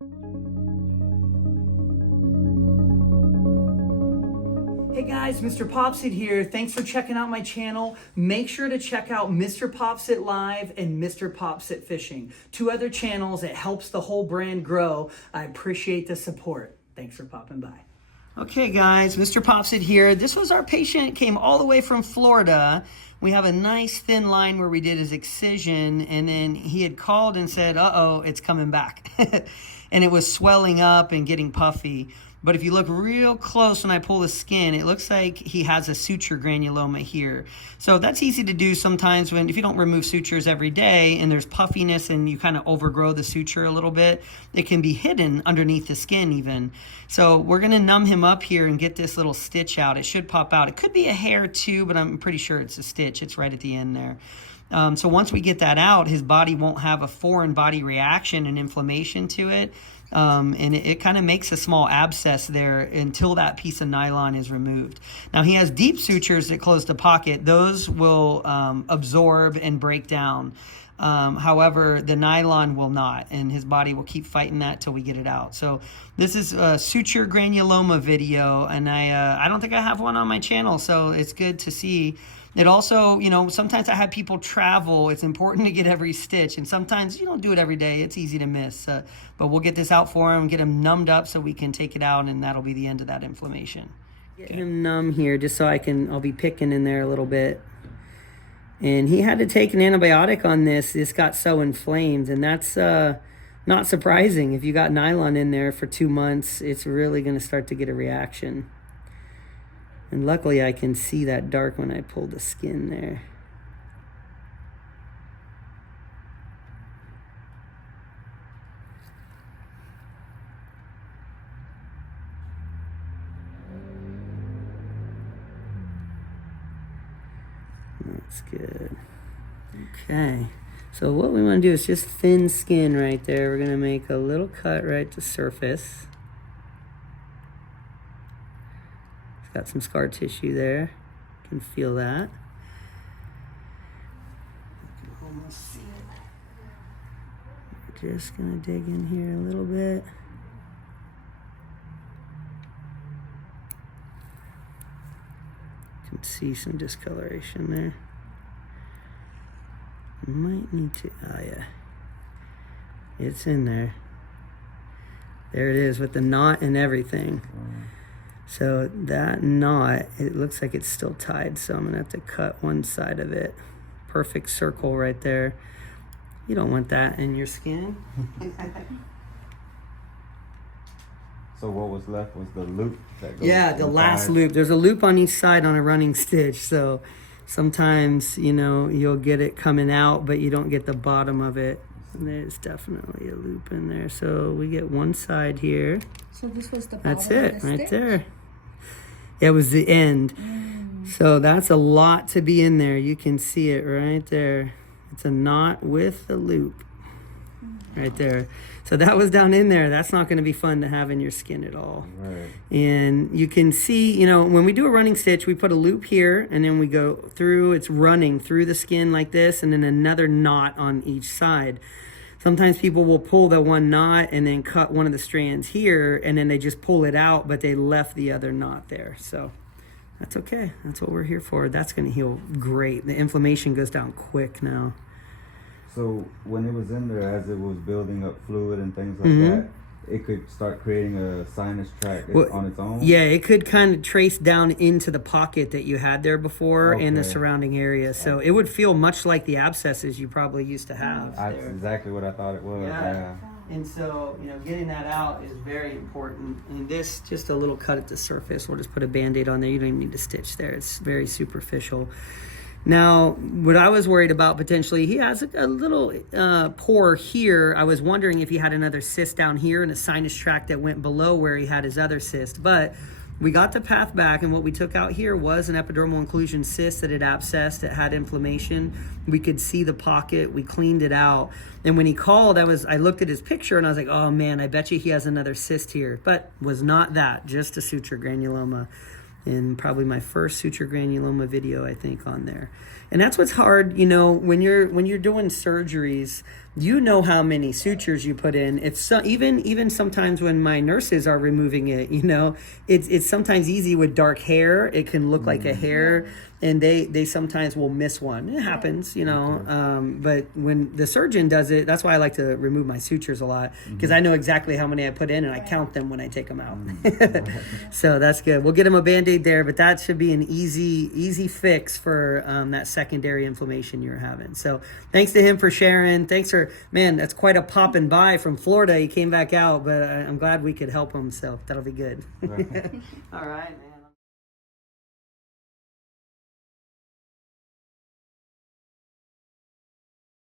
Hey guys, Mr. Popsit here. Thanks for checking out my channel. Make sure to check out Mr. Popsit Live and Mr. Popsit Fishing, 2 other channels. It helps the whole brand grow. I appreciate the support. Thanks for popping by. Okay guys, Mr. Popsit here. This was our patient, came all the way from Florida. We have a nice thin line where we did his excision, and then he had called and said, uh-oh, it's coming back. And it was swelling up and getting puffy. But if you look real close when I pull the skin, it looks like he has a suture granuloma here. So that's easy to do sometimes if you don't remove sutures every day and there's puffiness and you kind of overgrow the suture a little bit, it can be hidden underneath the skin even. So we're gonna numb him up here and get this little stitch out. It should pop out. It could be a hair too, but I'm pretty sure it's a stitch. It's right at the end there. So once we get that out, his body won't have a foreign body reaction and inflammation to it. And it kind of makes a small abscess there until that piece of nylon is removed. Now he has deep sutures that close the pocket. Those will absorb and break down. However, the nylon will not, and his body will keep fighting that till we get it out. So this is a suture granuloma video, and I don't think I have one on my channel, so it's good to see. It also, you know, sometimes I have people travel. It's important to get every stitch, and sometimes you don't do it every day. It's easy to miss, but we'll get this out for him, get him numbed up so we can take it out, and that'll be the end of that inflammation. Get him numb here just so I'll be picking in there a little bit. And he had to take an antibiotic on this. This got so inflamed, and that's not surprising. If you got nylon in there for 2 months, it's really going to start to get a reaction. And luckily I can see that dark when I pull the skin there. That's good. Okay, so what we want to do is just thin skin right there. We're going to make a little cut right to surface. It's got some scar tissue there. You can feel that. You can almost see it. We're just going to dig in here a little bit. You can see some discoloration there. Might need to, oh yeah, it's in there. There it is with the knot and everything. So that knot, it looks like it's still tied, so I'm gonna have to cut one side of it. Perfect circle right there. You don't want that in your skin. So what was left was the loop that goes, yeah, the last loop. There's a loop on each side on a running stitch, so sometimes, you know, you'll get it coming out, but you don't get the bottom of it. And there's definitely a loop in there. So we get one side here. So this was the bottom. That's it, right there. It was the end. So that's a lot to be in there. You can see it right there. It's a knot with a loop right there. So that was down in there. That's not going to be fun to have in your skin at all. Right. And you can see, you know, when we do a running stitch, we put a loop here and then we go through, it's running through the skin like this, and then another knot on each side. Sometimes people will pull the one knot and then cut one of the strands here, and then they just pull it out, but they left the other knot there. So that's okay. That's what we're here for. That's going to heal great. The inflammation goes down quick now. So when it was in there, as it was building up fluid and things like that, it could start creating a sinus tract on its own? Yeah, it could kind of trace down into the pocket that you had there before and the surrounding area. So it would feel much like the abscesses you probably used to have. That's exactly what I thought it was. Yeah. And so, you know, getting that out is very important. And this, just a little cut at the surface. We'll just put a Band-Aid on there. You don't even need to stitch there. It's very superficial. Now, what I was worried about potentially, he has a little pore here. I was wondering if he had another cyst down here and a sinus tract that went below where he had his other cyst. But we got the path back, and what we took out here was an epidermal inclusion cyst that had abscessed, that had inflammation. We could see the pocket. We cleaned it out. And when he called, I looked at his picture and I was like, oh man, I bet you he has another cyst here. But was not that, just a suture granuloma. in probably my first suture granuloma video, I think, on there. And that's what's hard, you know, when you're doing surgeries, you know how many sutures you put in. If so, even sometimes when my nurses are removing it, you know, it's sometimes easy with dark hair. It can look like a hair, and they sometimes will miss one. It happens, you know. But when the surgeon does it, that's why I like to remove my sutures a lot, because I know exactly how many I put in, and I count them when I take them out. So that's good. We'll get him a Band-Aid there, but that should be an easy fix for that secondary inflammation you're having. So thanks to him for sharing. Thanks for, man, that's quite a popping by from Florida. He came back out, but I'm glad we could help him, so that'll be good. All right, man.